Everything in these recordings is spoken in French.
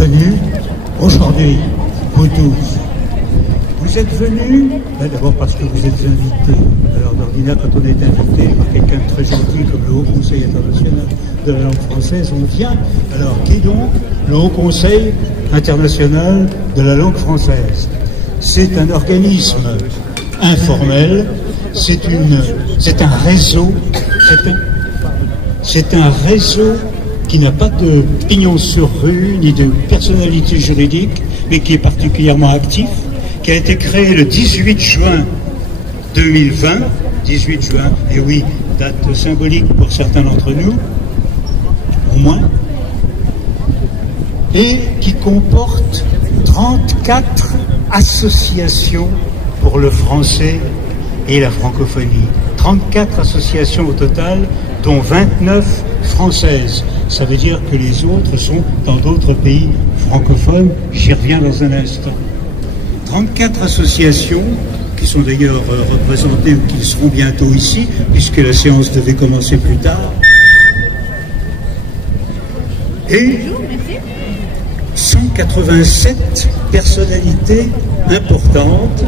venus aujourd'hui, vous tous. Vous êtes venus, d'abord parce que vous êtes invités. Alors d'ordinaire, quand on est invité par quelqu'un de très gentil comme le Haut Conseil international de la langue française, on vient. Alors qui donc? Le Haut Conseil international de la langue française. C'est un organisme informel, c'est un réseau, c'est un réseau qui n'a pas de pignon sur rue, ni de personnalité juridique, mais qui est particulièrement actif, qui a été créé le 18 juin 2020, 18 juin, et oui, date symbolique pour certains d'entre nous, au moins, et qui comporte 34 associations pour le français et la francophonie. 34 associations au total, dont 29 françaises. Ça veut dire que les autres sont dans d'autres pays francophones. J'y reviens dans un instant. 34 associations qui sont d'ailleurs représentées ou qui seront bientôt ici, puisque la séance devait commencer plus tard. Et 187 personnalités importantes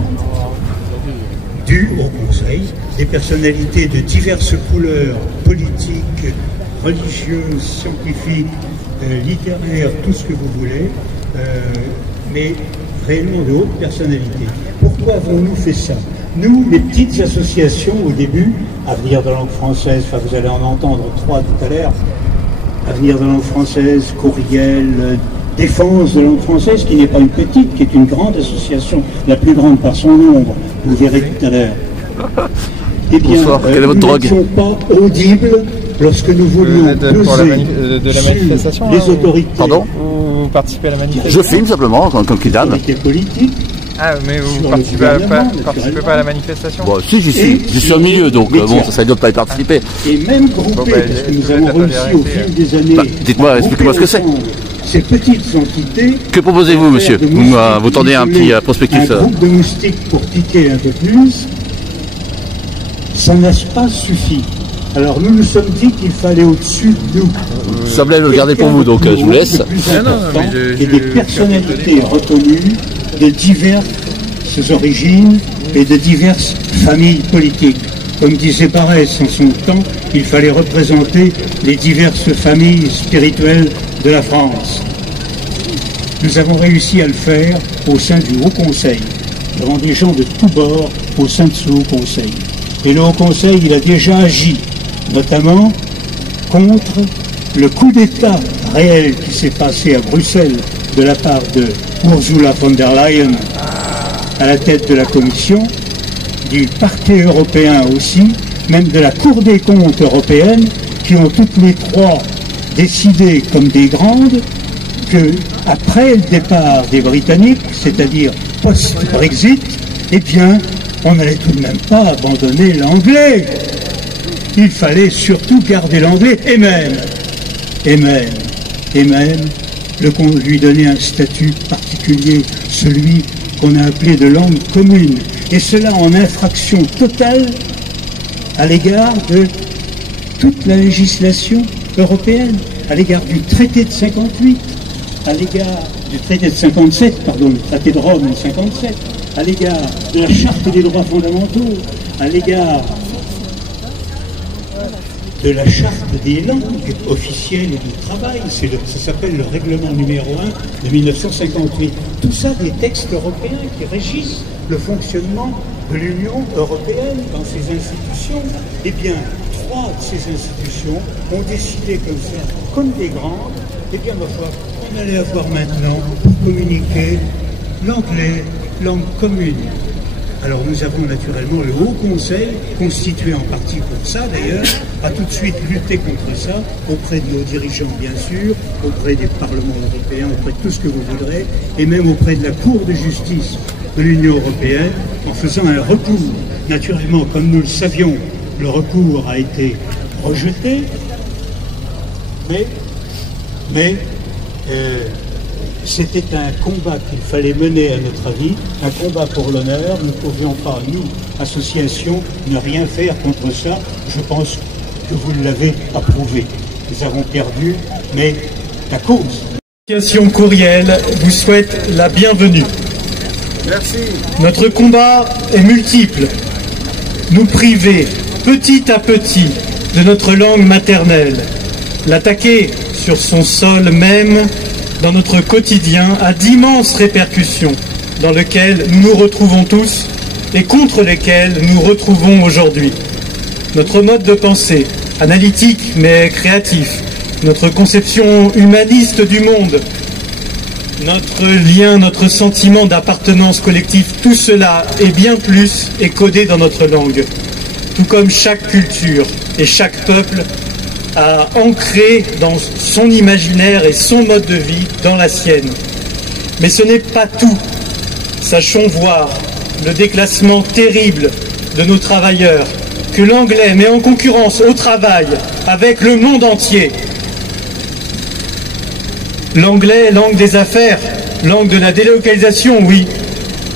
du Haut Conseil, des personnalités de diverses couleurs politiques, religieuses, scientifiques, littéraires, tout ce que vous voulez, mais réellement de hautes personnalités. Pourquoi avons-nous fait ça? Nous, les petites associations, au début, Avenir de la langue française, enfin vous allez en entendre 3 tout à l'heure, Avenir de la langue française, Courriel, Défense de la langue française, qui n'est pas une petite, qui est une grande association, la plus grande par son nombre, vous verrez tout à l'heure. Eh bien, bonsoir, quelle est votre drogue? Nous n'étions pas audibles lorsque nous voulions peser de la manifestation, les autorités. Pardon? Vous participez à la manifestation? Je filme simplement, comme qui dame. Politiques. Ah, mais vous participez pas à la manifestation? Bon, si, j'y suis. Je suis au milieu, donc bon, ça ne doit pas y participer. Et même groupés, parce que nous avons réussi au fil des années. Dites-moi, expliquez-moi ce que c'est. Ces petites entités. Que proposez-vous, monsieur? Vous tendez un petit prospectus. Un groupe de moustiques pour piquer un peu plus. Ça n'a pas suffi. Alors nous nous sommes dit qu'il fallait au-dessus de nous. Vous semblez le garder pour vous, donc je vous laisse. Et des personnalités reconnues de diverses origines et de diverses familles politiques. Comme disait Barès en son temps, il fallait représenter les diverses familles spirituelles de la France. Nous avons réussi à le faire au sein du Haut Conseil, devant des gens de tous bords au sein de ce Haut Conseil. Et le Haut Conseil, il a déjà agi, notamment contre le coup d'État réel qui s'est passé à Bruxelles de la part de Ursula von der Leyen à la tête de la Commission, du Parquet européen aussi, même de la Cour des comptes européenne, qui ont toutes les trois décidé comme des grandes que, après le départ des Britanniques, c'est-à-dire post-Brexit, eh bien, on n'allait tout de même pas abandonner l'anglais. Il fallait surtout garder l'anglais et même lui donner un statut particulier, celui qu'on a appelé de langue commune. Et cela en infraction totale à l'égard de toute la législation européenne, à l'égard du traité de 58, à l'égard du traité de 57, pardon, le traité de Rome en 57, à l'égard de la charte des droits fondamentaux, à l'égard de la charte des langues officielles et du travail, ça s'appelle le règlement numéro 1 de 1958. Tout ça des textes européens qui régissent le fonctionnement de l'Union européenne dans ses institutions. Eh bien, 3 de ces institutions ont décidé comme des grandes, eh bien, ma foi, on allait avoir maintenant pour communiquer l'anglais, langue commune. Alors nous avons naturellement le Haut Conseil, constitué en partie pour ça d'ailleurs, a tout de suite lutté contre ça, auprès de nos dirigeants bien sûr, auprès des parlements européens, auprès de tout ce que vous voudrez, et même auprès de la Cour de justice de l'Union européenne, en faisant un recours. Naturellement, comme nous le savions, le recours a été rejeté, mais c'était un combat qu'il fallait mener à notre avis, un combat pour l'honneur. Nous ne pouvions pas, nous, associations, ne rien faire contre ça. Je pense que vous l'avez approuvé. Nous avons perdu, mais la cause L'association Courriel vous souhaite la bienvenue. Merci. Notre combat est multiple. Nous priver petit à petit de notre langue maternelle, l'attaquer sur son sol même dans notre quotidien a d'immenses répercussions dans lesquelles nous nous retrouvons tous et contre lesquelles nous nous retrouvons aujourd'hui. Notre mode de pensée, analytique mais créatif, notre conception humaniste du monde, notre lien, notre sentiment d'appartenance collective, tout cela et bien plus est codé dans notre langue. Tout comme chaque culture et chaque peuple a ancré dans son imaginaire et son mode de vie dans la sienne. Mais ce n'est pas tout. Sachons voir le déclassement terrible de nos travailleurs que l'anglais met en concurrence au travail avec le monde entier. L'anglais, langue des affaires, langue de la délocalisation, oui.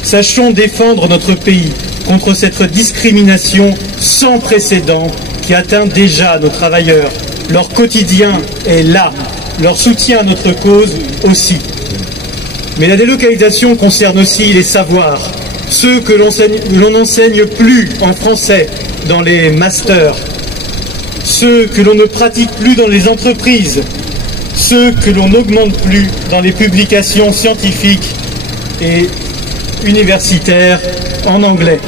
Sachons défendre notre pays contre cette discrimination sans précédent qui atteint déjà nos travailleurs. Leur quotidien est là, leur soutien à notre cause aussi. Mais la délocalisation concerne aussi les savoirs, ceux que l'on n'enseigne plus en français dans les masters, ceux que l'on ne pratique plus dans les entreprises, ceux que l'on n'augmente plus dans les publications scientifiques et universitaires en anglais.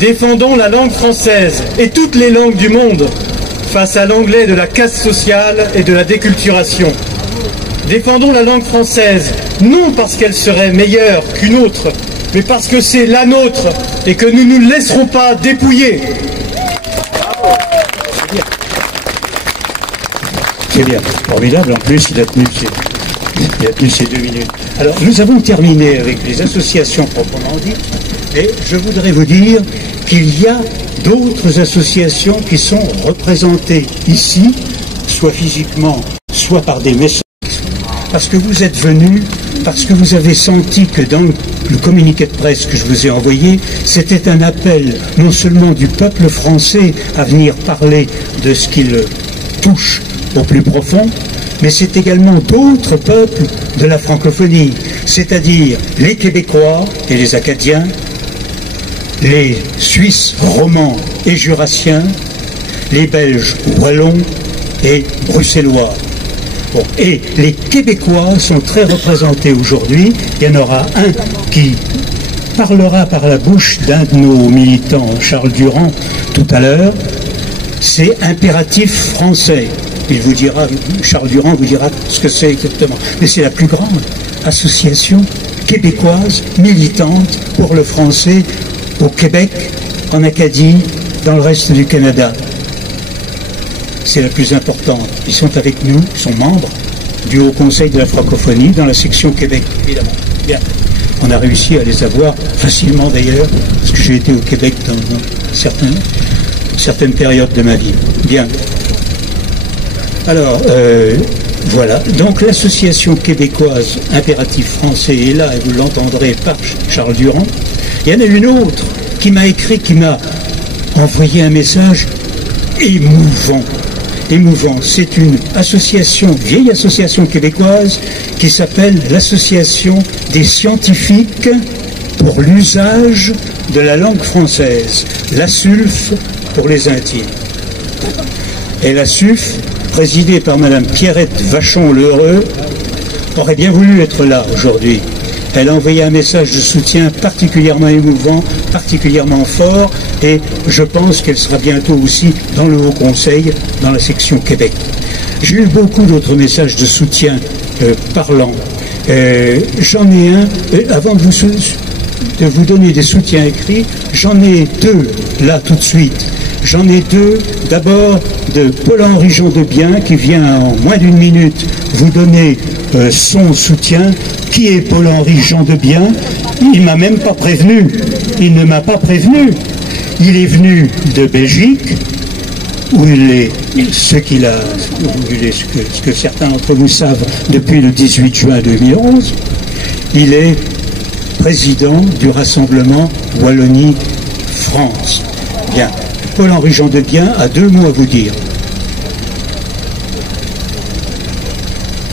Défendons la langue française et toutes les langues du monde face à l'anglais de la casse sociale et de la déculturation. Défendons la langue française, non parce qu'elle serait meilleure qu'une autre, mais parce que c'est la nôtre et que nous ne nous laisserons pas dépouiller. C'est bien, formidable. En plus, il a tenu ces 2 minutes. Alors, nous avons terminé avec les associations proprement dites, et je voudrais vous dire qu'il y a d'autres associations qui sont représentées ici, soit physiquement, soit par des messages, parce que vous êtes venus, parce que vous avez senti que dans le communiqué de presse que je vous ai envoyé, c'était un appel non seulement du peuple français à venir parler de ce qui le touche au plus profond, mais c'est également d'autres peuples de la francophonie, c'est-à-dire les Québécois et les Acadiens, les Suisses romans et jurassiens, les Belges wallons et bruxellois. Bon, et les Québécois sont très représentés aujourd'hui. Il y en aura un qui parlera par la bouche d'un de nos militants, Charles Durand, tout à l'heure. C'est Impératif français. Il vous dira, Charles Durand vous dira ce que c'est exactement. Mais c'est la plus grande association québécoise militante pour le français au Québec, en Acadie, dans le reste du Canada. C'est la plus importante. Ils sont avec nous, ils sont membres du Haut Conseil de la francophonie dans la section Québec, évidemment. Bien. On a réussi à les avoir facilement d'ailleurs, parce que j'ai été au Québec dans certaines périodes de ma vie. Bien. Alors, voilà. Donc l'association québécoise Impératif français est là, et vous l'entendrez par Charles Durand. Il y en a une autre qui m'a écrit, qui m'a envoyé un message émouvant. C'est une association, vieille association québécoise, qui s'appelle l'Association des scientifiques pour l'usage de la langue française, l'ASULF pour les intimes. Et l'ASULF, présidée par Madame Pierrette Vachon-L'Heureux, aurait bien voulu être là aujourd'hui. Elle a envoyé un message de soutien particulièrement émouvant, particulièrement fort, et je pense qu'elle sera bientôt aussi dans le Haut Conseil, dans la section Québec. J'ai eu beaucoup d'autres messages de soutien parlants. J'en ai un, avant de vous donner des soutiens écrits, j'en ai 2 là tout de suite. J'en ai 2, d'abord de Paul-Henri Jean-Debien, qui vient en moins d'1 minute vous donner son soutien. Qui est Paul-Henri Jean-Debien? Il ne m'a même pas prévenu. Il ne m'a pas prévenu. Il est venu de Belgique, où il est, ce que certains d'entre vous savent, depuis le 18 juin 2011. Il est président du rassemblement Wallonie-France. Bien. Paul-Henri Jean-Debien a 2 mots à vous dire.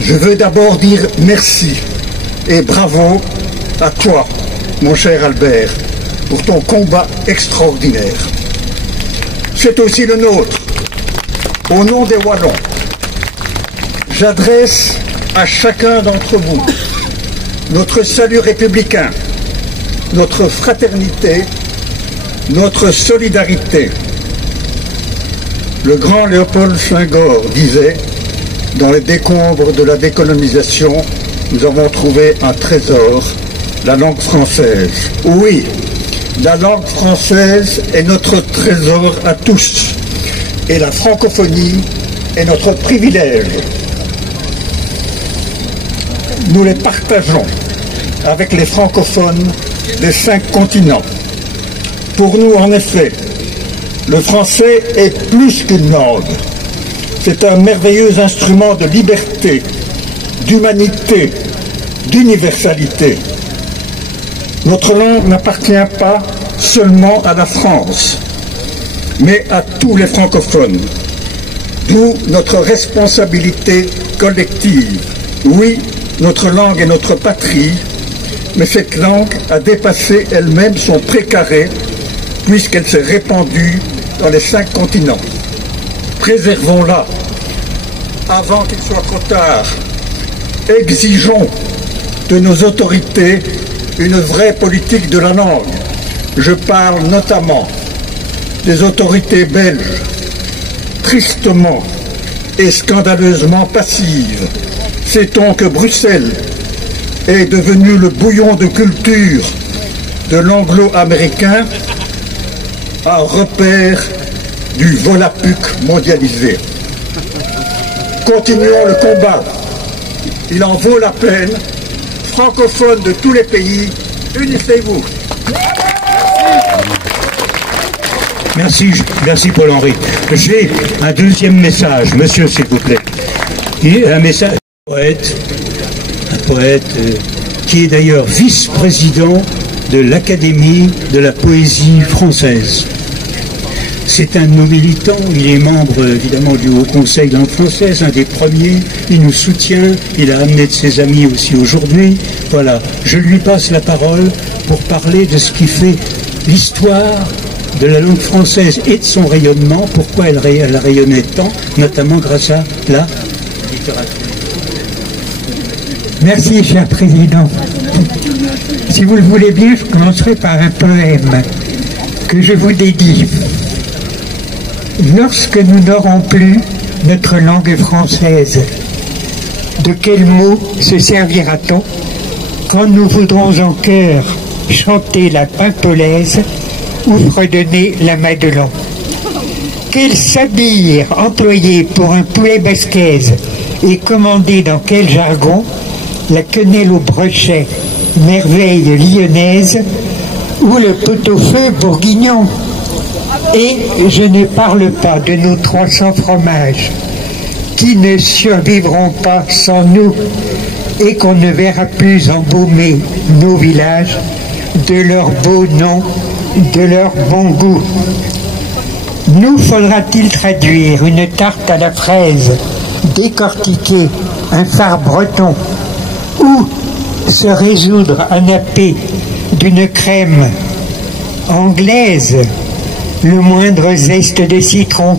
Je veux d'abord dire merci et bravo à toi, mon cher Albert, pour ton combat extraordinaire. C'est aussi le nôtre. Au nom des Wallons, j'adresse à chacun d'entre vous notre salut républicain, notre fraternité, notre solidarité. Le grand Léopold Senghor disait, dans les décombres de la décolonisation, nous avons trouvé un trésor, la langue française. Oui, la langue française est notre trésor à tous, et la francophonie est notre privilège. Nous les partageons avec les francophones des 5 continents. Pour nous, en effet, le français est plus qu'une langue. C'est un merveilleux instrument de liberté, d'humanité, d'universalité. Notre langue n'appartient pas seulement à la France, mais à tous les francophones. D'où notre responsabilité collective. Oui, notre langue est notre patrie, mais cette langue a dépassé elle-même son précaré, puisqu'elle s'est répandue dans les 5 continents. Préservons-la avant qu'il soit trop tard. Exigeons de nos autorités une vraie politique de la langue. Je parle notamment des autorités belges, tristement et scandaleusement passives. Sait-on que Bruxelles est devenu le bouillon de culture de l'anglo-américain, un repère du volapuc mondialisé. Continuons le combat. Il en vaut la peine. Francophones de tous les pays, unissez-vous. Merci Paul-Henri. J'ai un deuxième message, monsieur, s'il vous plaît. Un message un poète qui est d'ailleurs vice-président de l'Académie de la poésie française. C'est un de nos militants, il est membre évidemment du Haut Conseil de langue française, un des premiers, il nous soutient, il a amené de ses amis aussi aujourd'hui. Voilà, je lui passe la parole pour parler de ce qui fait l'histoire de la langue française et de son rayonnement, pourquoi elle a rayonné tant, notamment grâce à la littérature. Merci, cher Président. Si vous le voulez bien, je commencerai par un poème que je vous dédie. Lorsque nous n'aurons plus notre langue française, de quels mots se servira-t-on quand nous voudrons en chœur chanter la pimpolaise ou fredonner la madelon? Quel sabir employé pour un poulet basquaise et commandé dans quel jargon la quenelle au brochet, merveille lyonnaise, ou le pot-au-feu bourguignon? Et je ne parle pas de nos 300 fromages qui ne survivront pas sans nous et qu'on ne verra plus embaumer nos villages de leur beau nom, de leur bon goût. Nous faudra-t-il traduire une tarte à la fraise, décortiquer un phare breton, ou se résoudre à napper d'une crème anglaise le moindre zeste de citron,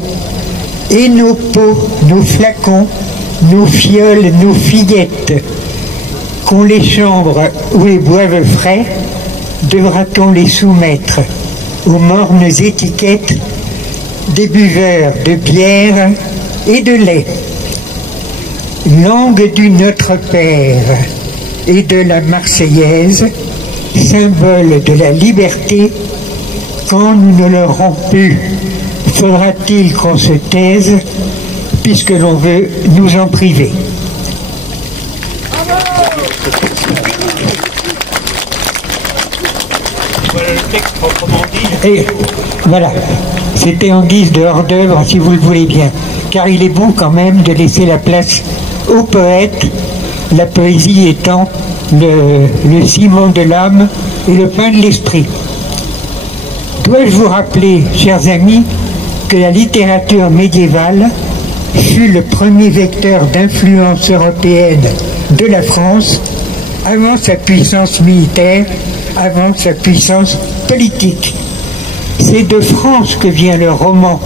et nos pots, nos flacons, nos fioles, nos fillettes, qu'on les chambre ou les boive frais, devra-t-on les soumettre aux mornes étiquettes des buveurs de bière et de lait? Langue du Notre Père et de la Marseillaise, symbole de la liberté, quand nous ne l'aurons plus, faudra-t-il qu'on se taise, puisque l'on veut nous en priver? Voilà le texte proprement dit. Et voilà, c'était en guise de hors-d'œuvre, si vous le voulez bien, car il est bon quand même de laisser la place au poète, la poésie étant le ciment de l'âme et le pain de l'esprit. Dois-je vous rappeler, chers amis, que la littérature médiévale fut le premier vecteur d'influence européenne de la France avant sa puissance militaire, avant sa puissance politique. C'est de France que vient le roman,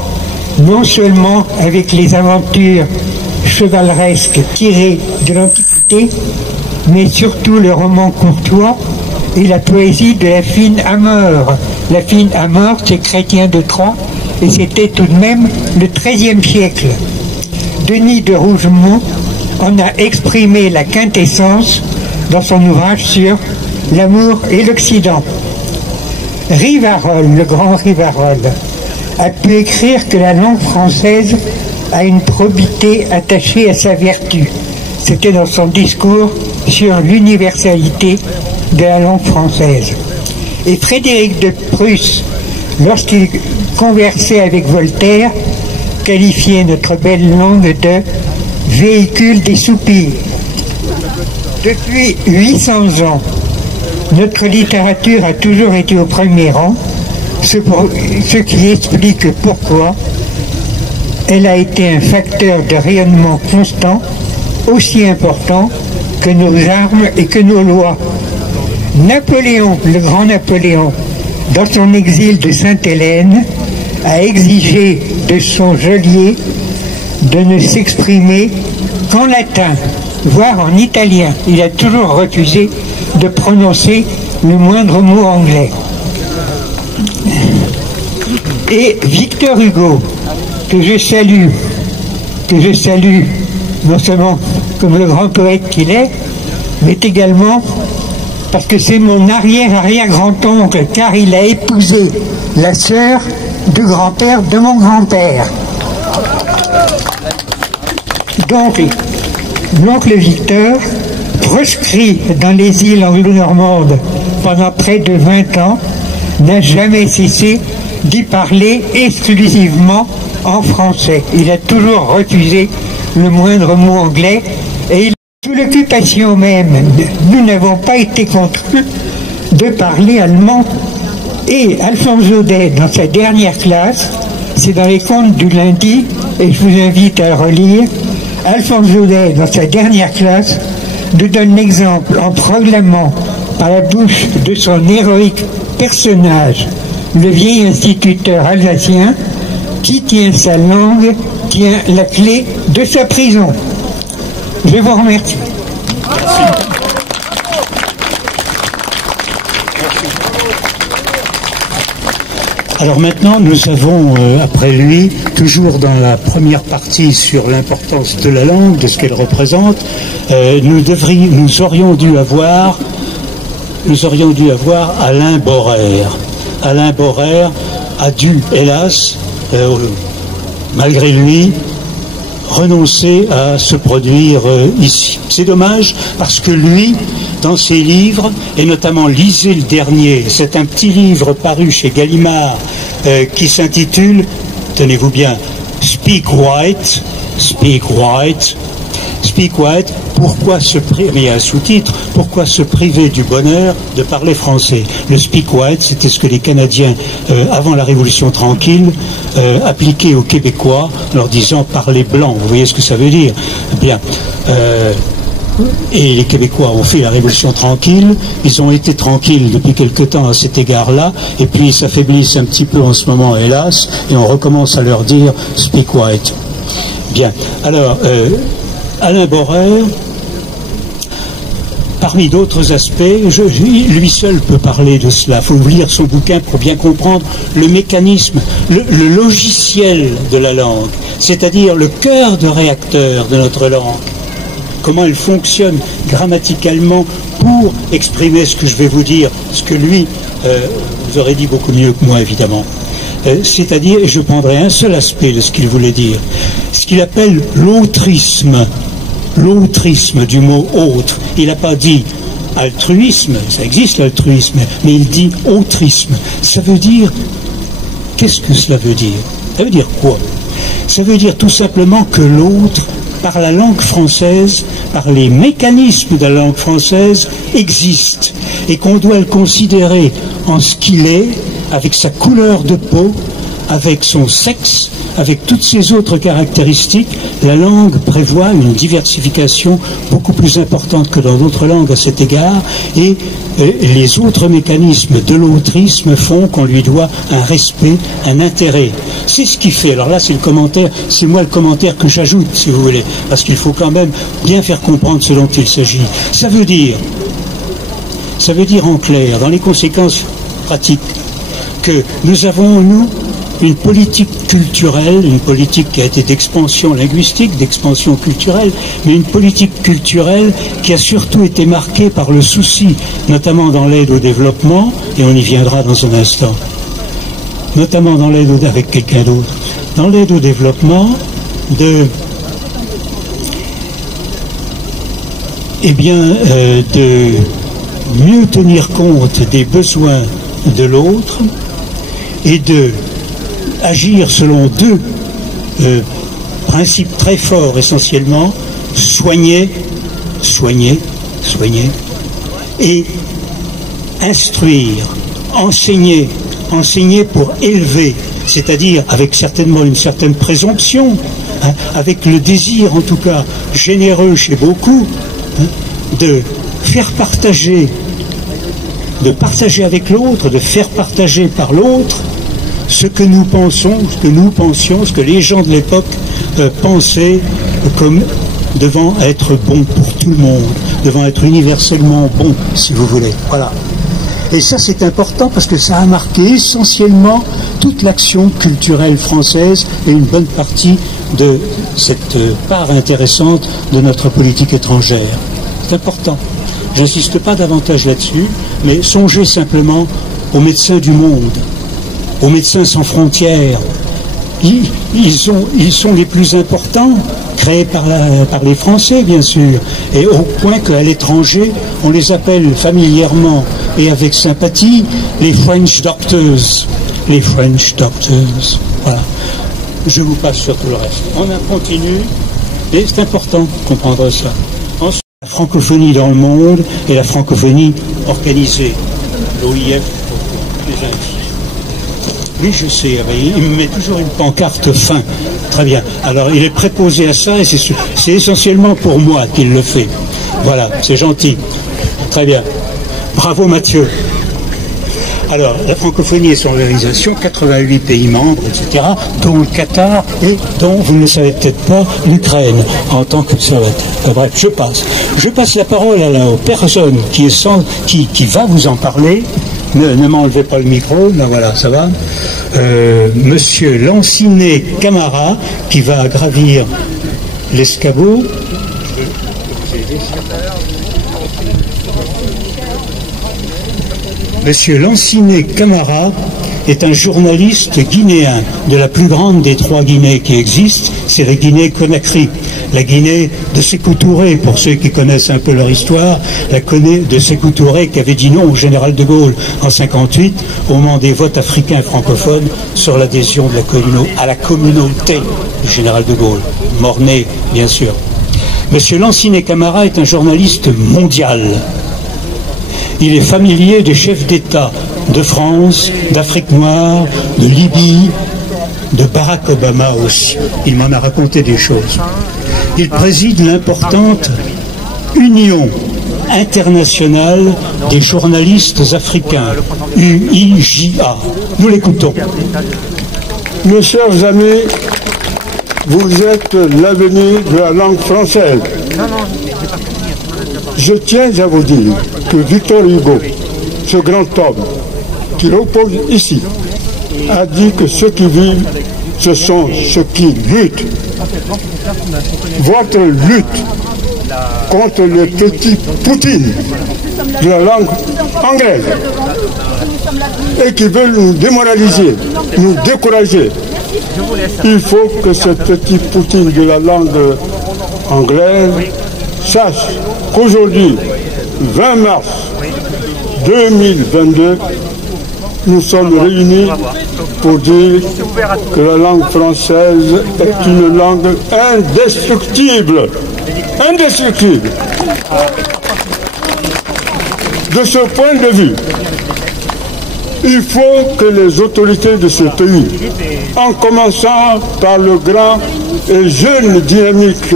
non seulement avec les aventures chevaleresques tirées de l'Antiquité, mais surtout le roman courtois et la poésie de la fine Amor. La fine Amor, c'est Chrétien de Troyes, et c'était tout de même le XIIIe siècle. Denis de Rougemont en a exprimé la quintessence dans son ouvrage sur l'amour et l'Occident. Rivarol, le grand Rivarol, a pu écrire que la langue française a une probité attachée à sa vertu. C'était dans son discours sur l'universalité de la langue française. Et Frédéric de Prusse, lorsqu'il conversait avec Voltaire, qualifiait notre belle langue de véhicule des soupirs. Depuis 800 ans, notre littérature a toujours été au premier rang, ce qui explique pourquoi elle a été un facteur de rayonnement constant, aussi important que nos armes et que nos lois. Napoléon, le grand Napoléon, dans son exil de Sainte-Hélène, a exigé de son geôlier de ne s'exprimer qu'en latin, voire en italien. Il a toujours refusé de prononcer le moindre mot anglais. Et Victor Hugo, que je salue non seulement comme le grand poète qu'il est, mais également parce que c'est mon arrière-arrière-grand-oncle, car il a épousé la sœur du grand-père de mon grand-père. Donc, l'oncle Victor, proscrit dans les îles anglo-normandes pendant près de 20 ans, n'a jamais cessé d'y parler exclusivement en français. Il a toujours refusé le moindre mot anglais et il sous l'occupation même, nous n'avons pas été contraints de parler allemand. Et Alphonse Daudet, dans sa dernière classe, c'est dans les contes du lundi, et je vous invite à le relire, Alphonse Daudet, dans sa dernière classe, nous donne l'exemple en proclamant par la bouche de son héroïque personnage, le vieil instituteur alsacien, qui tient sa langue, tient la clé de sa prison. Je vous remercie. Alors maintenant, nous avons, après lui, toujours dans la première partie sur l'importance de la langue, de ce qu'elle représente, nous aurions dû avoir Alain Borrer. Alain Borrer a dû, hélas, malgré lui, renoncer à se produire ici. C'est dommage parce que lui, dans ses livres, et notamment lisez le dernier, c'est un petit livre paru chez Gallimard qui s'intitule, tenez-vous bien, Speak White, Speak White, Speak White, pourquoi se priver, il y a un sous-titre, pourquoi se priver du bonheur de parler français. Le Speak White, c'était ce que les Canadiens, avant la Révolution tranquille, appliquaient aux Québécois, leur disant parler blanc. Vous voyez ce que ça veut dire? Bien. Et les Québécois ont fait la Révolution tranquille, ils ont été tranquilles depuis quelque temps à cet égard-là, et puis ils s'affaiblissent un petit peu en ce moment, hélas, et on recommence à leur dire « Speak White ». Bien, alors, Alain Borrer, parmi d'autres aspects, lui seul peut parler de cela. Il faut lire son bouquin pour bien comprendre le mécanisme, le logiciel de la langue, c'est-à-dire le cœur de réacteur de notre langue. Comment elle fonctionne grammaticalement pour exprimer ce que je vais vous dire, ce que lui vous aurait dit beaucoup mieux que moi, évidemment. C'est-à-dire, et je prendrai un seul aspect de ce qu'il voulait dire, ce qu'il appelle l'autrisme. L'autrisme du mot autre. Il n'a pas dit altruisme, ça existe l'altruisme, mais il dit autrisme. Ça veut dire, qu'est-ce que cela veut dire? Ça veut dire quoi? Ça veut dire tout simplement que l'autre, par la langue française, par les mécanismes de la langue française, existe et qu'on doit le considérer en ce qu'il est, avec sa couleur de peau, avec son sexe, avec toutes ses autres caractéristiques, la langue prévoit une diversification beaucoup plus importante que dans d'autres langues à cet égard, et les autres mécanismes de l'autrisme font qu'on lui doit un respect, un intérêt. C'est ce qui fait, alors là c'est le commentaire, c'est moi le commentaire que j'ajoute si vous voulez, parce qu'il faut quand même bien faire comprendre ce dont il s'agit. Ça veut dire en clair, dans les conséquences pratiques, que nous avons, nous, une politique culturelle, une politique qui a été d'expansion linguistique, d'expansion culturelle, mais une politique culturelle qui a surtout été marquée par le souci, notamment dans l'aide au développement, et on y viendra dans un instant, notamment dans l'aide avec quelqu'un d'autre, dans l'aide au développement, de mieux tenir compte des besoins de l'autre et de agir selon deux principes très forts essentiellement, soigner et instruire, enseigner pour élever, c'est-à-dire avec certainement une certaine présomption, hein, avec le désir en tout cas généreux chez beaucoup, hein, de faire partager, de partager avec l'autre, de faire partager par l'autre ce que nous pensons, ce que les gens de l'époque pensaient comme devant être bon pour tout le monde, devant être universellement bon, si vous voulez. Voilà. Et ça, c'est important parce que ça a marqué essentiellement toute l'action culturelle française et une bonne partie de cette part intéressante de notre politique étrangère. C'est important. J'insiste pas davantage là-dessus, mais songez simplement aux médecins du monde, aux médecins sans frontières. Ils sont les plus importants, créés par les Français, bien sûr, et au point qu'à l'étranger, on les appelle familièrement et avec sympathie les French Doctors. Les French Doctors. Voilà. Je vous passe sur tout le reste. On continue, et c'est important de comprendre ça. Ensuite, la francophonie dans le monde et la francophonie organisée. L'OIF pour les Indiens. Oui, je sais, il me met toujours une pancarte fin. Très bien. Alors, il est préposé à ça et c'est essentiellement pour moi qu'il le fait. Voilà, c'est gentil. Très bien. Bravo Mathieu. Alors, la francophonie et son organisation, 88 pays membres, etc., dont le Qatar et dont, vous ne le savez peut-être pas, l'Ukraine, en tant qu'observateur. Bref, je passe la parole aux personnes qui va vous en parler. Ne m'enlevez pas le micro, là voilà, ça va. Monsieur Lancinet Camara, qui va gravir l'escabeau. Monsieur Lancinet Camara est un journaliste guinéen de la plus grande des trois Guinées qui existent, c'est la Guinée-Conakry. La Guinée de Sékou Touré, pour ceux qui connaissent un peu leur histoire, la Guinée de Sékou Touré qui avait dit non au général de Gaulle en 1958 au moment des votes africains francophones sur l'adhésion à la communauté du général de Gaulle. Mort-né, bien sûr. Monsieur Lancinet Camara est un journaliste mondial. Il est familier des chefs d'État de France, d'Afrique noire, de Libye, de Barack Obama aussi. Il m'en a raconté des choses. Il préside l'importante Union internationale des journalistes africains, UIJA. Nous l'écoutons. Mes chers amis, vous êtes l'avenir de la langue française. Je tiens à vous dire que Victor Hugo, ce grand homme qui repose ici, a dit que ceux qui vivent, ce sont ceux qui luttent. Votre lutte contre les petits Poutine de la langue anglaise et qui veulent nous démoraliser, nous décourager. Il faut que ce petit Poutine de la langue anglaise sache qu'aujourd'hui, 20 mars 2022, nous sommes réunis pour dire que la langue française est une langue indestructible. Indestructible. De ce point de vue, Il faut que les autorités de ce pays, en commençant par le grand et jeune dynamique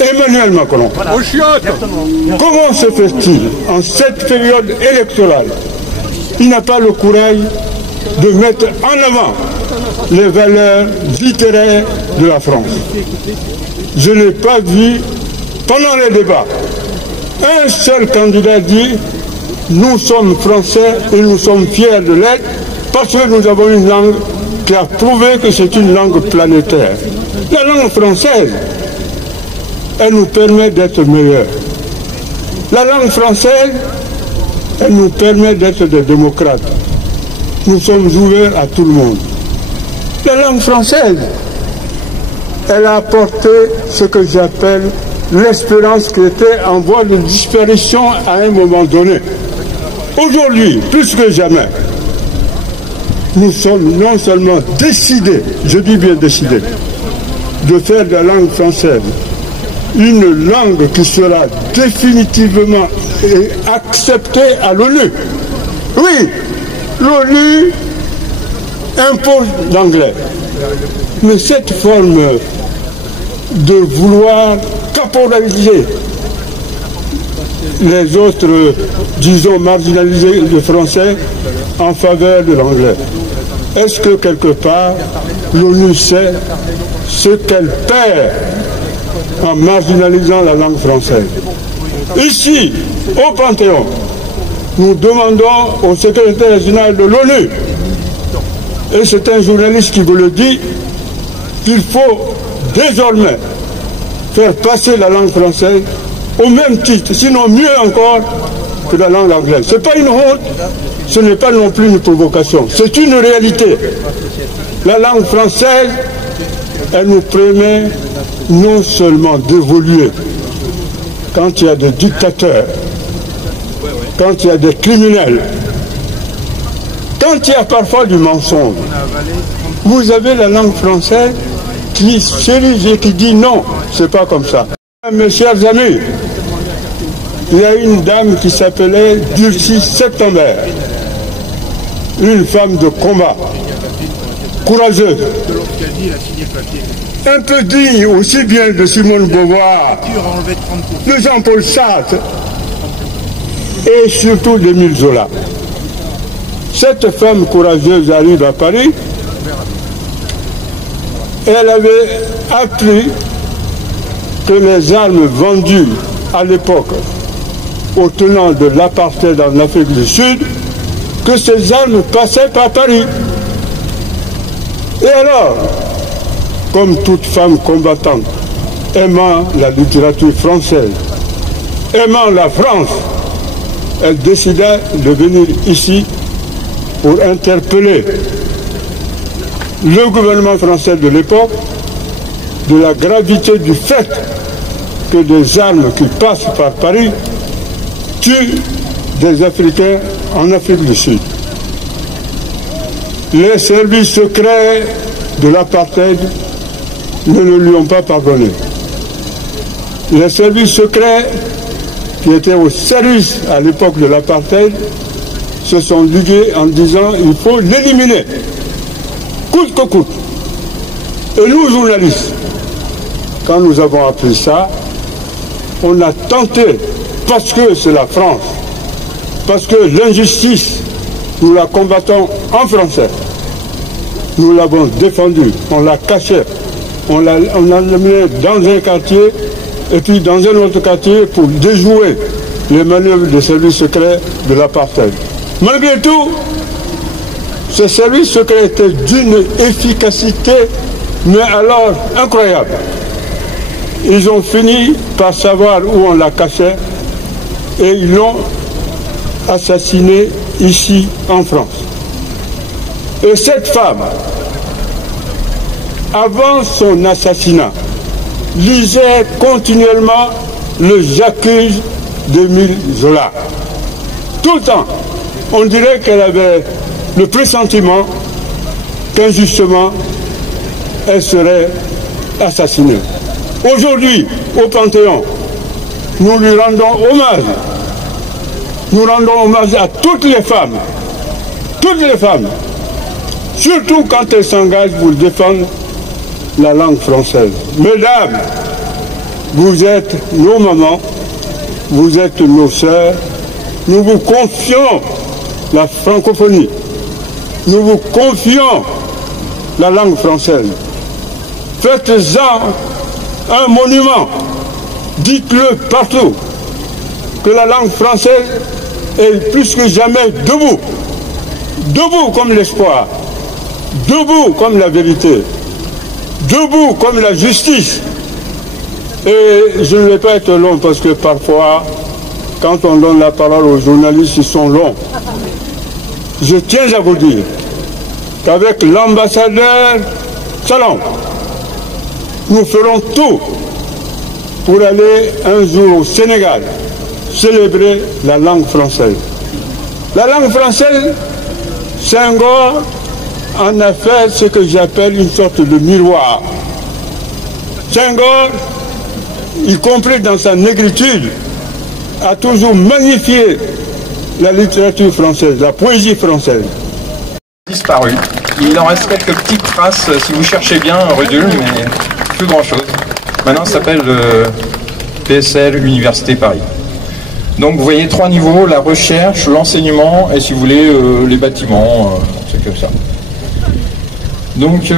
Emmanuel Macron, comment se fait-il en cette période électorale, il n'a pas le courage de mettre en avant les valeurs littéraires de la France. Je n'ai pas vu, pendant les débats, un seul candidat dit « Nous sommes français et nous sommes fiers de l'être parce que nous avons une langue qui a prouvé que c'est une langue planétaire. » La langue française, elle nous permet d'être meilleurs. La langue française, elle nous permet d'être des démocrates. Nous sommes ouverts à tout le monde. La langue française, elle a apporté ce que j'appelle l'espérance qui était en voie de disparition à un moment donné. Aujourd'hui, plus que jamais, nous sommes non seulement décidés, je dis bien décidés, de faire de la langue française une langue qui sera définitivement acceptée à l'ONU. Oui, l'ONU impose l'anglais. Mais cette forme de vouloir caporaliser les autres, disons, marginaliser le français en faveur de l'anglais. Est-ce que quelque part, l'ONU sait ce qu'elle perd en marginalisant la langue française? Ici, au Panthéon, nous demandons au secrétaire général de l'ONU, et c'est un journaliste qui vous le dit, qu'il faut désormais faire passer la langue française au même titre, sinon mieux encore que la langue anglaise. Ce n'est pas une honte, ce n'est pas non plus une provocation, c'est une réalité. La langue française, elle nous permet non seulement d'évoluer quand il y a des dictateurs, quand il y a des criminels, quand il y a parfois du mensonge. Vous avez la langue française qui s'érige et qui dit non, c'est pas comme ça. Mes chers amis, il y a une dame qui s'appelait Dulcie September, une femme de combat, courageuse, un peu digne aussi bien de Simone Beauvoir, de Jean-Paul Sartre et surtout d'Émile Zola. Cette femme courageuse arrive à Paris. Elle avait appris que les armes vendues à l'époque aux tenants de l'apartheid en Afrique du Sud, que ces armes passaient par Paris. Et alors, comme toute femme combattante, aimant la littérature française, aimant la France, elle décida de venir ici pour interpeller le gouvernement français de l'époque de la gravité du fait que des armes qui passent par Paris tuent des Africains en Afrique du Sud. Les services secrets de l'apartheid ne lui ont pas pardonné. Les services secrets qui étaient au service à l'époque de l'apartheid se sont ligués en disant il faut l'éliminer, coûte que coûte. Et nous, journalistes, quand nous avons appris ça, on a tenté, parce que c'est la France, parce que l'injustice, nous la combattons en français. Nous l'avons défendue, on l'a cachée, on l'a amenée dans un quartier et puis dans un autre quartier pour déjouer les manœuvres des services secrets de l'apartheid. Malgré tout, ces services secrets étaient d'une efficacité, mais alors incroyable. Ils ont fini par savoir où on la cachait et ils l'ont assassiné ici en France. Et cette femme, avant son assassinat, lisait continuellement le J'accuse d'Émile Zola. Tout le temps, on dirait qu'elle avait le pressentiment qu'injustement, elle serait assassinée. Aujourd'hui, au Panthéon, nous lui rendons hommage. Nous rendons hommage à toutes les femmes toutes les femmes, surtout quand elles s'engagent pour défendre la langue française. Mesdames, vous êtes nos mamans, vous êtes nos sœurs, nous vous confions la francophonie, nous vous confions la langue française. Faites-en un monument, dites-le partout, que la langue française est plus que jamais debout, debout comme l'espoir, debout comme la vérité, debout comme la justice. Et je ne vais pas être long parce que parfois, quand on donne la parole aux journalistes, ils sont longs. Je tiens à vous dire qu'avec l'ambassadeur Salon, nous ferons tout pour aller un jour au Sénégal célébrer la langue française. La langue française, Senghor en a fait ce que j'appelle une sorte de miroir. Senghor, y compris dans sa négritude, a toujours magnifié la littérature française, la poésie française. Disparu. Il en reste quelques petites traces, si vous cherchez bien, Redul, mais plus grand chose. Maintenant, ça s'appelle PSL Université Paris. Donc vous voyez 3 niveaux, la recherche, l'enseignement et si vous voulez les bâtiments, c'est comme ça. Donc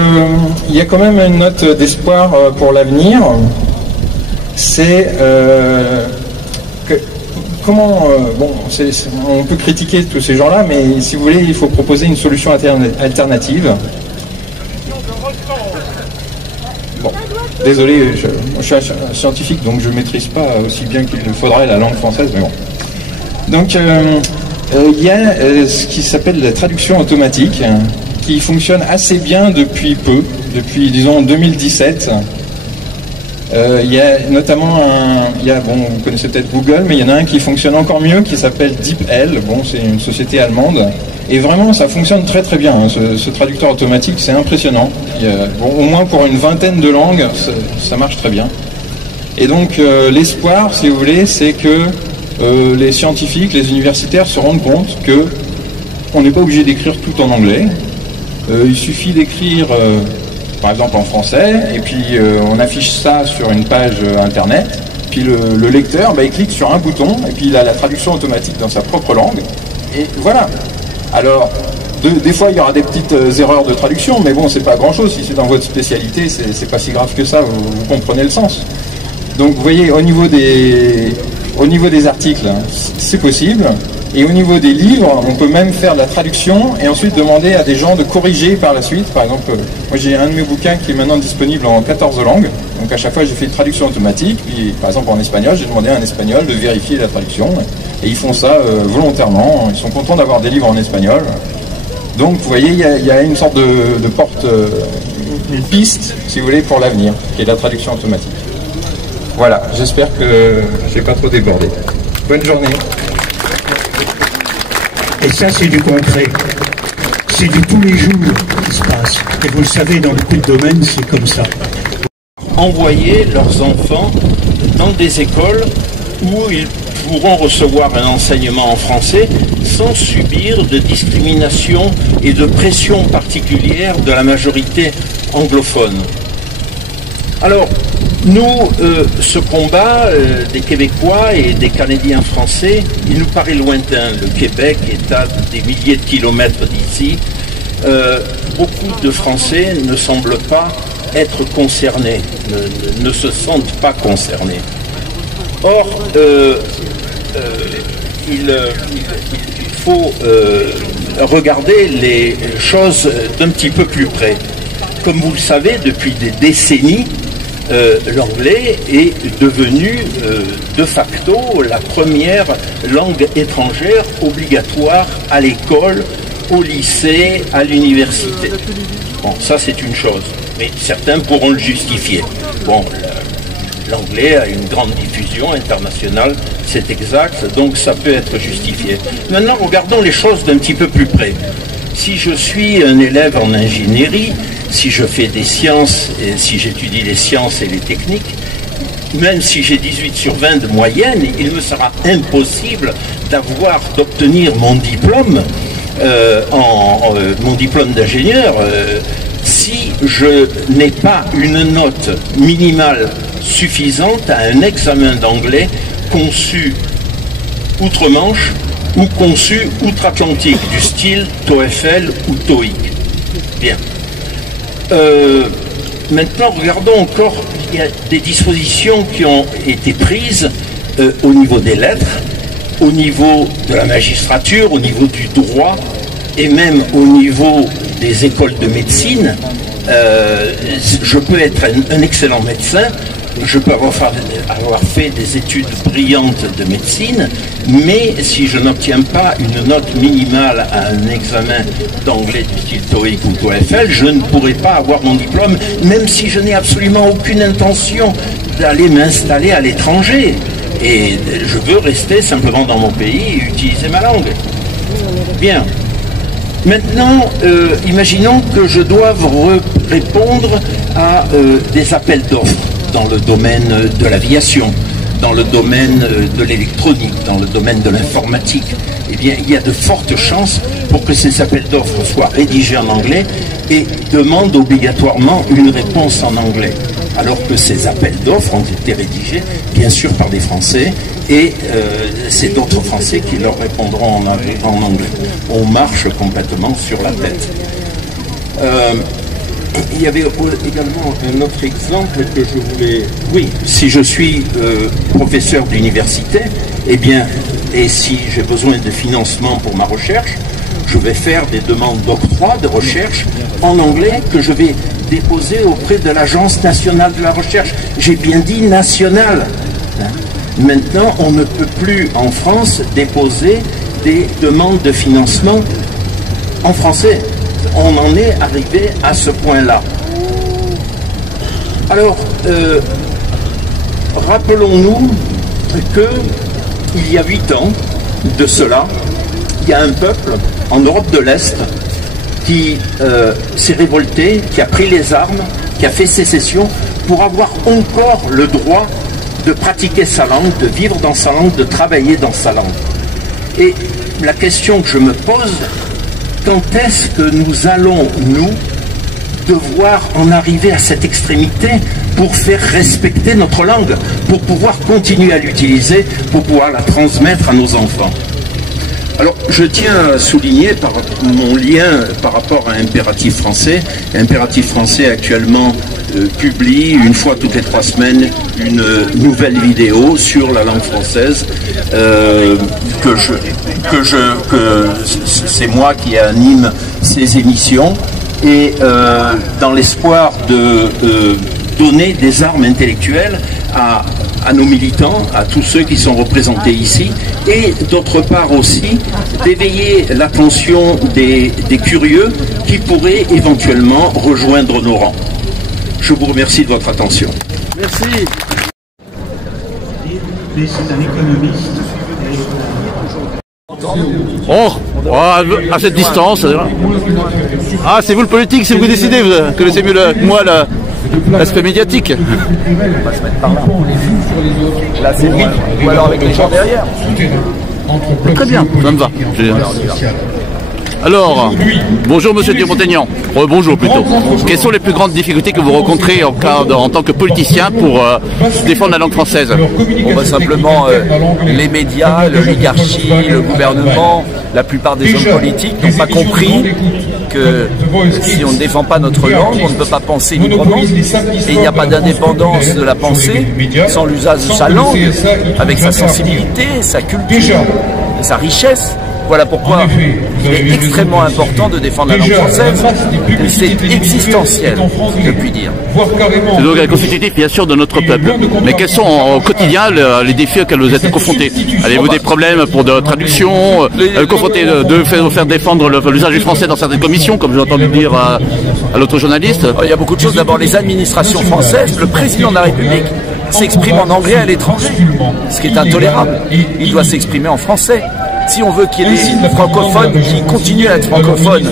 il y a quand même une note d'espoir pour l'avenir. C'est comment bon, on peut critiquer tous ces gens-là, mais si vous voulez, il faut proposer une solution alternative. Bon, désolé, je suis un scientifique, donc je ne maîtrise pas aussi bien qu'il le faudrait la langue française, mais bon. Donc il y a ce qui s'appelle la traduction automatique, qui fonctionne assez bien depuis peu, depuis disons 2017. Il y a notamment bon, vous connaissez peut-être Google, mais il y en a un qui fonctionne encore mieux, qui s'appelle DeepL. Bon, c'est une société allemande, et vraiment ça fonctionne très très bien. Hein, ce traducteur automatique, c'est impressionnant. Bon, au moins pour une vingtaine de langues, ça marche très bien. Et donc l'espoir, si vous voulez, c'est que les scientifiques, les universitaires se rendent compte que on n'est pas obligé d'écrire tout en anglais. Il suffit d'écrire par exemple en français, et puis on affiche ça sur une page internet, puis le lecteur, il clique sur un bouton, et puis il a la traduction automatique dans sa propre langue, et voilà. Alors, des fois il y aura des petites erreurs de traduction, mais bon, c'est pas grand chose, si c'est dans votre spécialité, c'est pas si grave que ça, vous comprenez le sens. Donc vous voyez, au niveau des articles, c'est possible. Et au niveau des livres, on peut même faire de la traduction et ensuite demander à des gens de corriger par la suite. Par exemple, moi j'ai un de mes bouquins qui est maintenant disponible en 14 langues. Donc à chaque fois j'ai fait une traduction automatique. Puis par exemple en espagnol, j'ai demandé à un espagnol de vérifier la traduction. Et ils font ça volontairement. Ils sont contents d'avoir des livres en espagnol. Donc vous voyez, il y a une sorte de porte, une piste, si vous voulez, pour l'avenir, qui est la traduction automatique. Voilà, j'espère que je n'ai pas trop débordé. Bonne journée. Et ça, c'est du concret. C'est du tous les jours qui se passe. Et vous le savez, dans beaucoup de domaines, c'est comme ça. Envoyer leurs enfants dans des écoles où ils pourront recevoir un enseignement en français sans subir de discrimination et de pression particulière de la majorité anglophone. Alors, nous, ce combat des Québécois et des Canadiens français, il nous paraît lointain. Le Québec est à des milliers de kilomètres d'ici. Beaucoup de Français ne semblent pas être concernés, ne se sentent pas concernés. Or, il faut regarder les choses d'un petit peu plus près. Comme vous le savez, depuis des décennies, l'anglais est devenu de facto la première langue étrangère obligatoire à l'école, au lycée, à l'université. Bon, ça c'est une chose, mais certains pourront le justifier. Bon, l'anglais a une grande diffusion internationale, c'est exact, donc ça peut être justifié. Maintenant, regardons les choses d'un petit peu plus près. Si je suis un élève en ingénierie, si je fais des sciences, et si j'étudie les sciences et les techniques, même si j'ai 18 sur 20 de moyenne, il me sera impossible d'obtenir mon diplôme mon diplôme d'ingénieur, si je n'ai pas une note minimale suffisante à un examen d'anglais conçu outre-Manche ou conçu outre-Atlantique, du style TOEFL ou TOEIC. Bien. Maintenant, regardons encore, il y a des dispositions qui ont été prises au niveau des lettres, au niveau de la magistrature, au niveau du droit et même au niveau des écoles de médecine. Je peux être un excellent médecin, je peux avoir fait des études brillantes de médecine, mais si je n'obtiens pas une note minimale à un examen d'anglais du style TOEIC ou TOEFL, je ne pourrai pas avoir mon diplôme, même si je n'ai absolument aucune intention d'aller m'installer à l'étranger. Et je veux rester simplement dans mon pays et utiliser ma langue. Bien. Maintenant, imaginons que je doive répondre à des appels d'offres dans le domaine de l'aviation, dans le domaine de l'électronique, dans le domaine de l'informatique. Eh bien, il y a de fortes chances pour que ces appels d'offres soient rédigés en anglais et demandent obligatoirement une réponse en anglais. Alors que ces appels d'offres ont été rédigés, bien sûr, par des Français, et c'est d'autres Français qui leur répondront en anglais. On marche complètement sur la tête. Il y avait également un autre exemple que je voulais... Oui, si je suis professeur d'université, eh bien, et si j'ai besoin de financement pour ma recherche, je vais faire des demandes d'octroi de recherche en anglais que je vais déposer auprès de l'Agence nationale de la recherche. J'ai bien dit nationale. Maintenant, on ne peut plus en France déposer des demandes de financement en français. On en est arrivé à ce point-là. Alors, rappelons-nous qu'il y a 8 ans de cela, il y a un peuple en Europe de l'Est qui s'est révolté, qui a pris les armes, qui a fait sécession pour avoir encore le droit de pratiquer sa langue, de vivre dans sa langue, de travailler dans sa langue. Et la question que je me pose, quand est-ce que nous allons, nous, devoir en arriver à cette extrémité pour faire respecter notre langue, pour pouvoir continuer à l'utiliser, pour pouvoir la transmettre à nos enfants? Alors, je tiens à souligner par mon lien par rapport à Impératif Français. Impératif Français actuellement publie une fois toutes les 3 semaines une nouvelle vidéo sur la langue française c'est moi qui anime ces émissions et dans l'espoir de donner des armes intellectuelles à nos militants, à tous ceux qui sont représentés ici, et d'autre part aussi d'éveiller l'attention des curieux qui pourraient éventuellement rejoindre nos rangs. Je vous remercie de votre attention. Merci. C'est un économiste. Oh, à cette distance. Ah, c'est vous le politique, c'est vous qui décidez, vous connaissez mieux que moi l'aspect médiatique. On va se mettre par là. Là, c'est lui. Ou alors avec les gens derrière. Très bien, ça me va. Alors, bonjour Monsieur Dupont-Aignan. Bonjour plutôt. Quelles sont les plus grandes difficultés que vous rencontrez en tant que politicien pour défendre la langue française? On va simplement les médias, l'oligarchie, le gouvernement, la plupart des hommes politiques n'ont pas compris que si on ne défend pas notre langue, on ne peut pas penser librement. Et il n'y a pas d'indépendance de la pensée sans l'usage de sa langue, avec sa sensibilité, sa culture, sa richesse. Voilà pourquoi il est extrêmement important de défendre la langue française. C'est existentiel, je puis dire. C'est donc constitutif, bien sûr, de notre peuple. Mais quels sont au quotidien les défis auxquels vous êtes confrontés? Avez-vous des problèmes pour de traduction, confrontés de faire défendre l'usage du français dans certaines commissions, comme j'ai entendu dire à l'autre journaliste? Il y a beaucoup de choses. D'abord, les administrations françaises, le président de la République s'exprime en anglais à l'étranger, ce qui est intolérable. Il doit s'exprimer en français. Si on veut qu'il y ait des francophones qui continuent à être francophones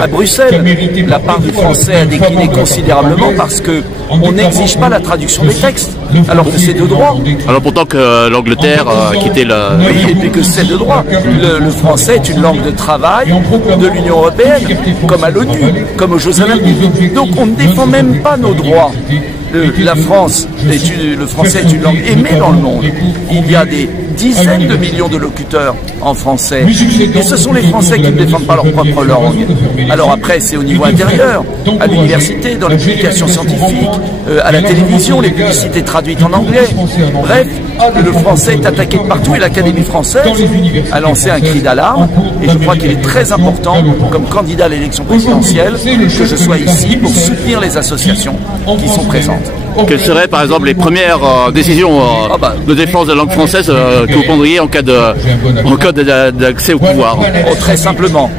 à Bruxelles, la part du français a décliné considérablement parce qu'on n'exige pas la traduction des textes, alors que c'est de droit. Alors pourtant que l'Angleterre quittait la... Oui, et puis que c'est de droit. Le français est une langue de travail de l'Union européenne, comme à l'ONU, comme aux Jeux Olympiques. Donc on ne défend même pas nos droits. La France, le français est une langue aimée dans le monde. Il y a des dizaines de millions de locuteurs en français. Et ce sont les Français qui ne défendent pas leur propre langue. Alors après, c'est au niveau intérieur, à l'université, dans les publications scientifiques, à la télévision, les publicités traduites en anglais. Bref, le français est attaqué de partout et l'Académie française a lancé un cri d'alarme. Et je crois qu'il est très important, comme candidat à l'élection présidentielle, que je sois ici pour soutenir les associations qui sont présentes. Quelles seraient par exemple les premières décisions de défense de la langue française que vous prendriez en cas d'accès au pouvoir? Très simplement,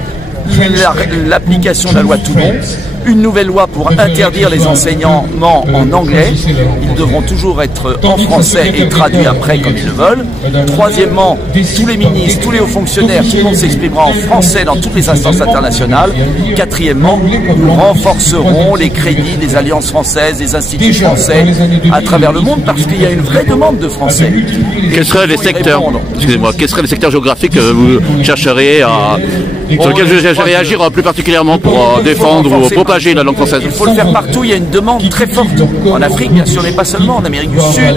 l'application de la loi Toulon, une nouvelle loi pour interdire les enseignements en anglais. Ils devront toujours être en français et traduits après comme ils le veulent. Troisièmement, tous les ministres, tous les hauts fonctionnaires, tout le monde s'exprimera en français dans toutes les instances internationales. Quatrièmement, nous renforcerons les crédits des alliances françaises, des instituts français à travers le monde parce qu'il y a une vraie demande de français. Quels seraient les secteurs, excusez-moi, quels seraient les secteurs géographiques que vous chercheriez sur lesquels je chercherais à agir plus particulièrement pour défendre ou propager la langue française? Il faut le faire partout, il y a une demande très forte. En Afrique, bien sûr, mais pas seulement, en Amérique du Sud,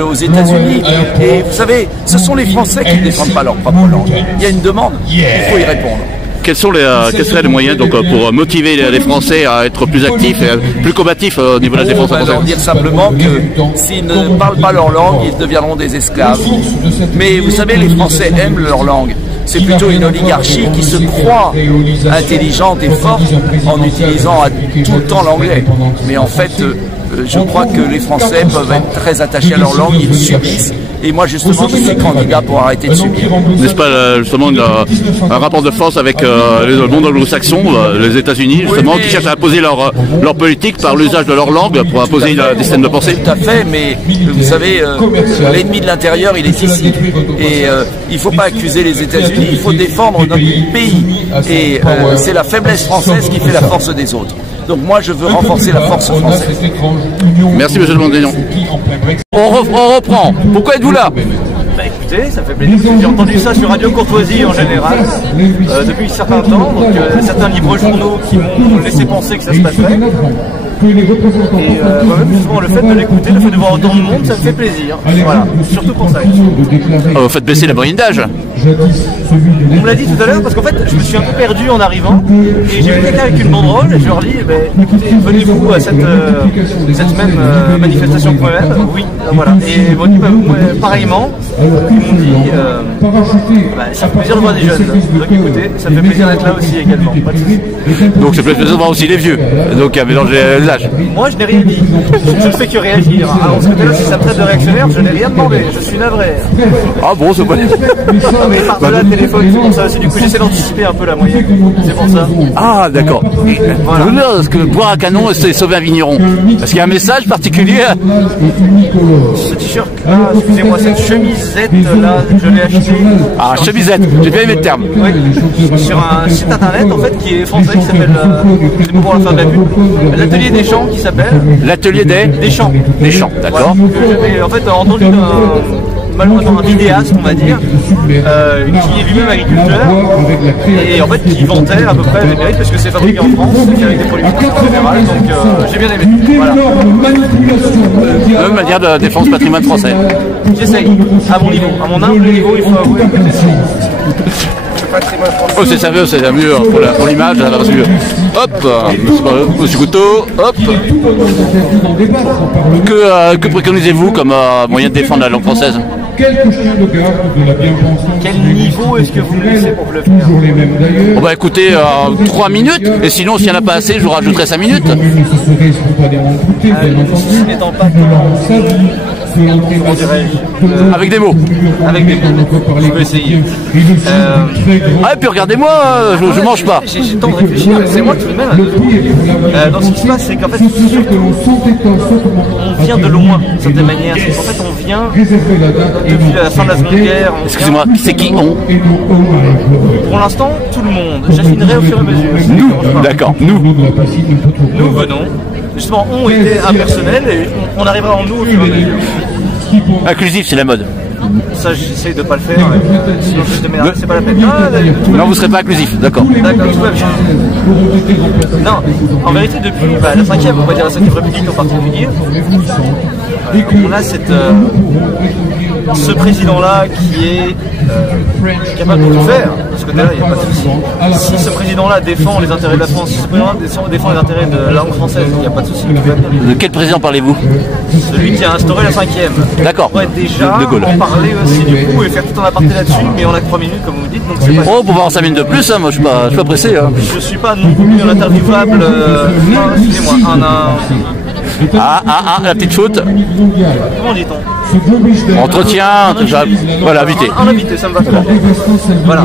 aux États-Unis. Et vous savez, ce sont les Français qui ne défendent pas leur propre langue. Il y a une demande, il faut y répondre. Quels seraient les moyens donc, pour motiver les Français à être plus actifs et plus combatifs au niveau de la défense française? On va leur dire simplement que s'ils ne parlent pas leur langue, ils deviendront des esclaves. Mais vous savez, les Français aiment leur langue. C'est plutôt une oligarchie qui se croit intelligente et forte en utilisant tout le temps l'anglais. Mais en fait, je crois que les Français peuvent être très attachés à leur langue, ils subissent. Et moi, justement, je suis candidat pour arrêter de subir. N'est-ce pas justement un rapport de force avec le monde anglo-saxon, les États-Unis, justement, qui cherchent à imposer leur politique par l'usage de leur langue pour imposer des systèmes de pensée? Tout à fait, mais vous savez, l'ennemi de l'intérieur, il est ici. Et il ne faut pas accuser les États-Unis, il faut défendre notre pays. Et c'est la faiblesse française qui fait la force des autres. Donc moi, je veux renforcer la force française. Merci, monsieur le Mandélion. On reprend. Pourquoi êtes-vous là? Bah écoutez, ça fait plaisir, j'ai entendu ça sur Radio Courtoisie en général, depuis un certain temps, donc certains libres journaux qui m'ont laissé penser que ça se passerait. Et justement, le fait de l'écouter, le fait de voir autant de monde, ça me fait plaisir. Voilà, surtout pour ça. Vous faites baisser la moyenne d'âge? On me l'a dit tout à l'heure parce qu'en fait, je me suis un peu perdu en arrivant et j'ai vu quelqu'un avec une banderole et je leur dis, écoutez, venez-vous à cette même manifestation que moi-même? Oui, voilà. Et ils m'ont dit, pareillement, ils m'ont dit, ça fait plaisir de voir des jeunes. Donc écoutez, ça me fait plaisir d'être là aussi également. Donc ça fait plaisir de voir aussi les vieux, donc à mélanger les âges. Moi, je n'ai rien dit. Je ne fais que réagir. Alors, ce côté-là, si ça me traite de réactionnaire, je n'ai rien demandé. Je suis navré. Ah bon, c'est pas... Mais par-delà le téléphone, c'est pour ça aussi. Du coup, j'essaie d'anticiper un peu la moyenne. C'est pour ça. Ah, d'accord. Voilà. Parce que boire à canon, c'est sauver un vigneron. Parce qu'il y a un message particulier. Ce t-shirt, excusez-moi, cette chemisette-là, je l'ai acheté. Ah, chemisette, j'ai bien aimé le terme. Oui, sur un site internet, en fait, qui est français, qui s'appelle, excusez-moi pour la fin de la pub, l'Atelier des Champs, qui s'appelle. L'Atelier des Champs. Des Champs, d'accord. Voilà, j'avais en fait entendu malheureusement un vidéaste, on va dire, qui est lui-même agriculteur et en fait qui vantait à peu près les mérites parce que c'est fabriqué en France et avec des produits en général, donc j'ai bien aimé. Voilà. La même manière de défense patrimoine français. J'essaye, à mon niveau, à mon humble niveau, il faut avouer que oh, c'est sérieux, c'est mieux pour l'image, hop, monsieur Couteau, hop. Que préconisez-vous comme moyen de défendre la langue française? Quel niveau est-ce que vous me laissez pour le faire? On va écouter 3 minutes, et sinon s'il n'y en a pas assez, je vous rajouterai 5 minutes. N'étant pas comment dirais-je, Avec des mots. avec des mots. Je peux essayer. Ah, et puis regardez-moi, je mange pas. J'ai le temps de réfléchir, c'est moi qui me mène à deux. Donc ce qui se passe, c'est qu'en fait, on vient de loin, d'une certaine manière. C'est qu'en fait, on vient depuis la fin de la Seconde Guerre. Excusez-moi, c'est qui on? Pour l'instant, tout le monde. J'affinerai au fur et à mesure. Nous, d'accord, nous. Nous venons. Justement, on était impersonnel et on arrivera en nous au fur et à mesure. Inclusif, c'est la mode. Ça, j'essaye de pas le faire. Sinon, je te mets, c'est pas la peine. Non, vous serez pas inclusif, d'accord. D'accord, tout va bien. Non, en vérité, depuis la 5e, on va dire la 5e République en particulier, on a ce président-là qui est capable de tout faire. De ce côté-là, il n'y a pas de souci. Si ce président-là défend les intérêts de la France, si ce président défend les intérêts de la langue française, il n'y a pas de souci. De quel président parlez-vous? Celui qui a instauré la 5e. D'accord. On pourrait déjà De Gaulle. en parler aussi du coup et faire tout un aparté là-dessus, mais on a que 3 minutes comme vous dites, donc c'est pas... Oh, pour avoir 5 minutes de plus, hein, moi je suis pas pressé. Hein. Je suis pas non plus un interviewable. Non, excusez-moi, la petite faute. Comment dit-on? Entretien, voilà, invité. Un invité, ça me va très bien. Voilà.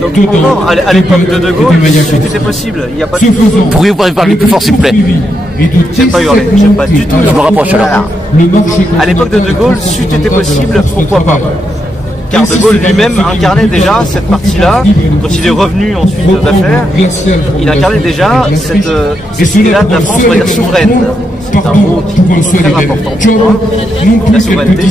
Donc encore, à l'époque de Gaulle, c'était possible. Il n'y a pas de... Pourriez-vous parler plus fort, s'il vous plaît? J'aime pas hurler, j'aime pas du tout. Je me rapproche alors. À l'époque de Gaulle, c'eût été possible, pourquoi pas? Car De Gaulle lui-même incarnait déjà cette partie-là, quand il est revenu ensuite d'affaires, il incarnait déjà cette idée-là de la France, on va dire, souveraine. C'est un mot qui est très important pour moi, la souveraineté.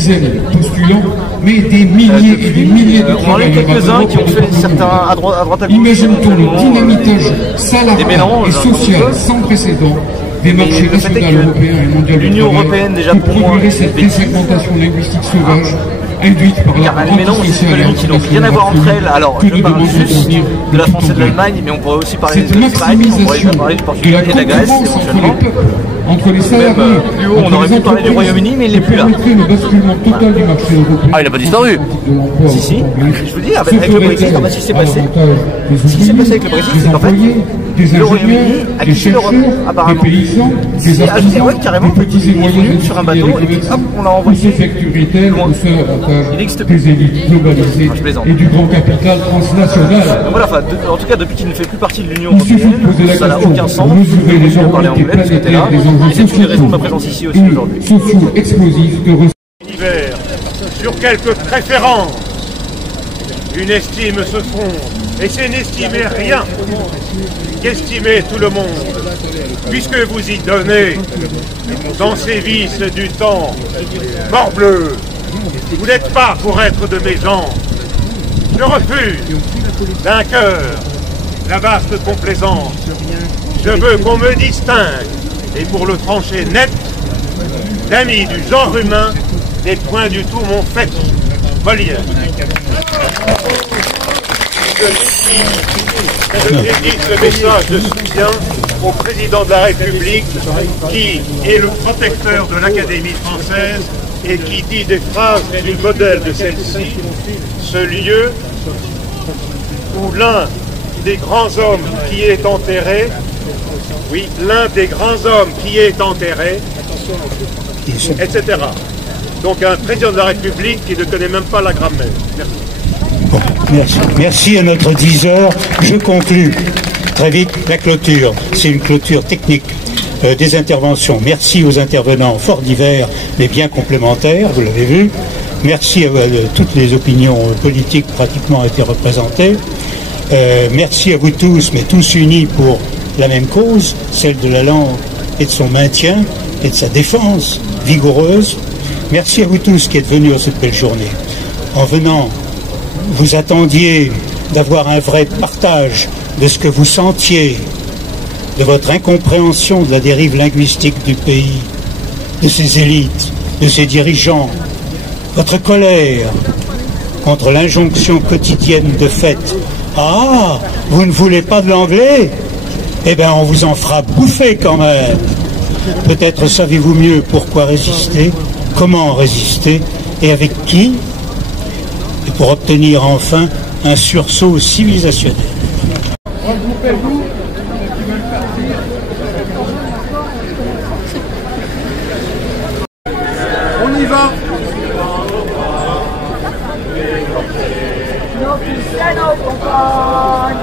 Mais des milliers et des milliers de on en a eu quelques-uns qui ont fait certains à droite à gauche. Imaginons le dynamitage salarial et social sans précédent des marchés nationaux, européens et mondiaux. L'Union européenne, déjà pour moi, cette désegmentation linguistique sauvage induite par la car les mélanges des économies qui n'ont rien à voir entre elles. Alors, je parle juste de la France et de l'Allemagne, mais on pourrait aussi parler de l'Espagne, on pourrait parler du Portugal et de la Grèce, éventuellement. Entre les salariés, même plus haut, on aurait pu parler du Royaume-Uni, mais il n'est plus là. Ah, il n'a pas disparu. Si, si. Je vous dis, avec le Brexit, ce qui s'est passé. Ce qui s'est passé avec le Brexit, c'est qu'en fait, le Royaume-Uni a quitté l'Europe, apparemment. Ouais, carrément, il est venu sur un bateau et puis hop, on l'a envoyé loin. Il n'existe plus. Je plaisante. Et du grand capital transnational. Donc voilà, en tout cas, depuis qu'il ne fait plus partie de l'Union européenne, ça n'a aucun sens. Je vais parler anglais de ce côté-là. Et c'est une des raisons de ma présence ici aussi aujourd'hui. Divers sur quelques préférences. Une estime se fonde, et c'est n'estimer rien qu'estimer tout le monde, puisque vous y donnez dans ces vices du temps. Morbleu, vous n'êtes pas pour être de mes gens. Je refuse d'un cœur la vaste complaisance. Je veux qu'on me distingue, et pour le trancher net, d'amis du genre humain, des points du tout mon fait. Molière. Je dédie ce message de soutien au président de la République, qui est le protecteur de l'Académie française et qui dit des phrases du modèle de celle-ci, ce lieu où l'un des grands hommes qui est enterré, oui, l'un des grands hommes qui est enterré, etc. Donc un président de la République qui ne connaît même pas la grammaire. Merci. Bon, merci. Merci à notre 10 heures. Je conclus très vite la clôture. C'est une clôture technique des interventions. Merci aux intervenants fort divers, mais bien complémentaires, vous l'avez vu. Merci à toutes les opinions politiques pratiquement été représentées. Merci à vous tous, mais tous unis pour la même cause, celle de la langue et de son maintien et de sa défense vigoureuse. Merci à vous tous qui êtes venus à cette belle journée. En venant, vous attendiez d'avoir un vrai partage de ce que vous sentiez, de votre incompréhension de la dérive linguistique du pays, de ses élites, de ses dirigeants, votre colère contre l'injonction quotidienne de fait. Ah, vous ne voulez pas de l'anglais? Eh bien, on vous en fera bouffer quand même. Peut-être savez-vous mieux pourquoi résister, comment résister et avec qui, et pour obtenir enfin un sursaut civilisationnel. On y va. campagne,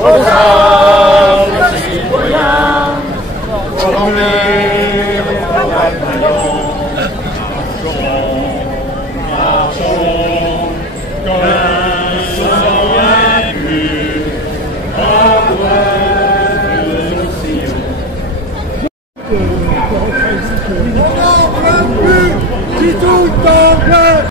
aux âmes citoyens, formés,